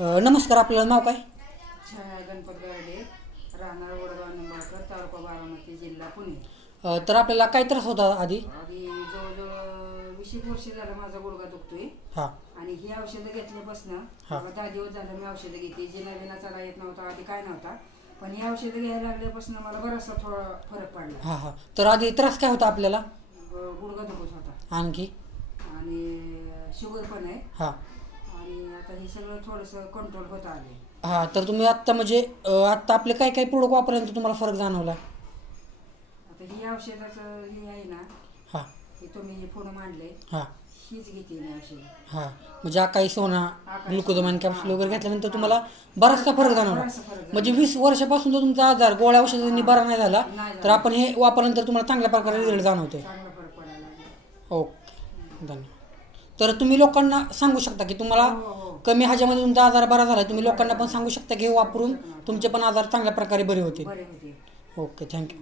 नमस्कार आपलं नाव काय? छाया गणपत गाडे राहणार वडगाव निंबाळकर तालुका बारामती जिल्हा पुणे. अ, तर आपल्याला काय त्रास होता आधी? आधी जवळजवळ वीस एक वर्ष झालं माझा गुडघा दुखतोय. हां. आणि ही औषधं घेतल्यापासून हा. मला दहा दिवस झालं मी औषधं घेतली जी नवीन चढा येत नव्हता आधी काय नव्हता. पण ही औषधं घ्यायला लागल्यापासून मला बराचसा थोडा फरक पडला. हां हां. तर आधी त्रास काय होता आपल्याला? गुडघा दुखत होता. आणखी? आणि शुगर पण आहे. हां. आणि आता हे सगळं थोडंसं कंट्रोल होत आले हां तर तुम्ही आत्ता म्हणजे अ, आत्ता आपले काय काय प्रोडक्ट वापरल्यानंतर तुम्हाला फरक जाणवला? आता ही औषधाचं हे आहे ना हां. हे तुम्ही पुढं मांडले हां. हीच घेते मी औषध. हां. म्हणजे आकाई सोना ग्लुकोजमान कॅप्सूल. वगैरे घेतल्यानंतर तुम्हाला बराचसा फरक जाणवला. बराचसा फरक जाणवला. म्हणजे वीस वर्षापासून जो तुमचा आजार गोळ्या औषधांनी बरा नाही झाला नाही तर. आपण हे वापरल्यानंतर तुम्हाला चांगल्या प्रकारे रिझल्ट जाणवते चांगला फरक पडायला लागला. ओके. धन्यवाद. तर तुम्ही लोकांना सांगू शकता की तुम्हाला हो, हो. कमी ह्याच्यामध्ये तुमचा आजार बरा झाला तुम्ही लोकांना पण सांगू शकता की हे वापरून तुमचे पण आजार चांगल्या प्रकारे बरे होते ओके थँक्यू.